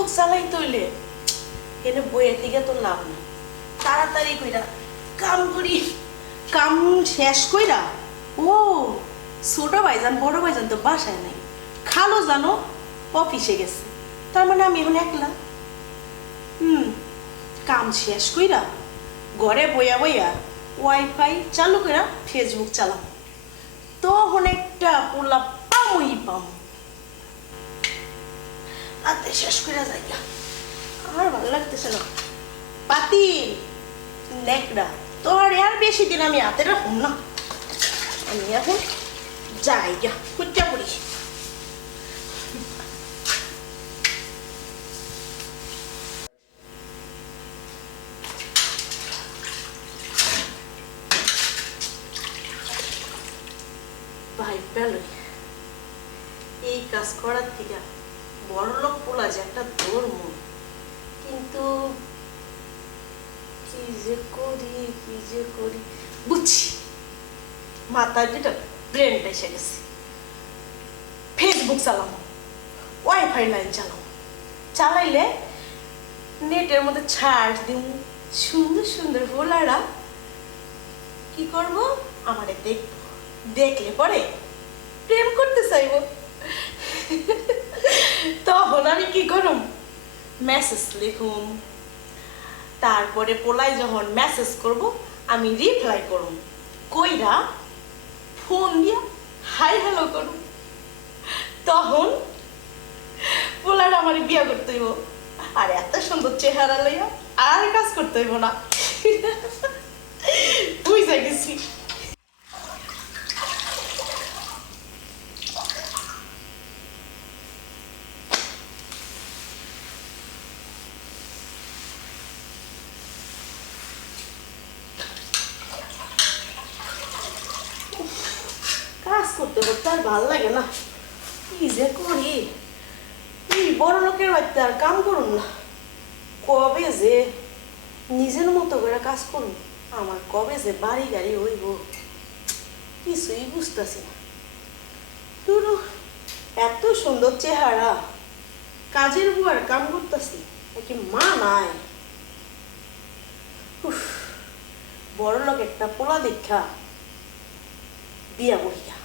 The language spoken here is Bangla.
ফেসবুক চালাই তৈলে এনে বইয়ের দিকে তো লাভ না, তাড়াতাড়ি কইরা কাম করি। কাম শেষ কইরা ও ছোট ভাইজান বড় ভাইজান তো বাসায় নাই, খালো জানো অফিসে গেছে, তার মানে আমি এখন একলা। কাম শেষ কইরা ঘরে বইয়া বইয়া ওয়াইফাই চালু কইরা ফেসবুক চালাম, তখন একটা পোলা পামই পাম। রাতে শেষ কইরা যাইয়া আমার ভালো লাগতেছে না। পাতিল নেকড়া তোর আর বেশি দিন আমি হাতে রাখুম না, আমি এখন যাই গা কুচ্চা করি। ভাই পেল এই কাজ করার থেকে বড় লোক পোলা যে একটা ধর্ম, কিন্তু কি যে করি বুঝছি, মাথার ভিতর ব্রেনটা এসে গেছে। ফেসবুক চালাবো, ওয়াইফাই লাইন চালাবো, চালাইলে নেটের মধ্যে ছাড় দিন, সুন্দর সুন্দর ভোলারা কি করব আমারে দেখবো, দেখলে পরে প্রেম করতে চাইব। তখন আমি কি করুম, মেসেজ লিখুম, তারপরে পোলাই যখন মেসেজ করব আমি রিপ্লাই করুম, কইরা ফোন দিয়া হাই হ্যালো করুম। তখন পোলার আমার বিয়া করতে হইব, আর এত সুন্দর চেহারা লইয়া আর কাজ করতে হইব না। বুঝা গেছি। কাজ করতে করতে আর ভাল লাগে না, কি যে করি। এই বড় লোকের বাড়িতে আর কাম করুন না, কবে যে নিজের মতো করে কাজ করুন, আমার কবে যে বাড়ি গাড়ি হইব কিছুই বুঝতেছি না। ধরো এত সুন্দর চেহারা, কাজের বুয়ার কাম করতেছি, কি মা নাই। বড় লোক একটা পোলা দেখা বিয়া বইয়া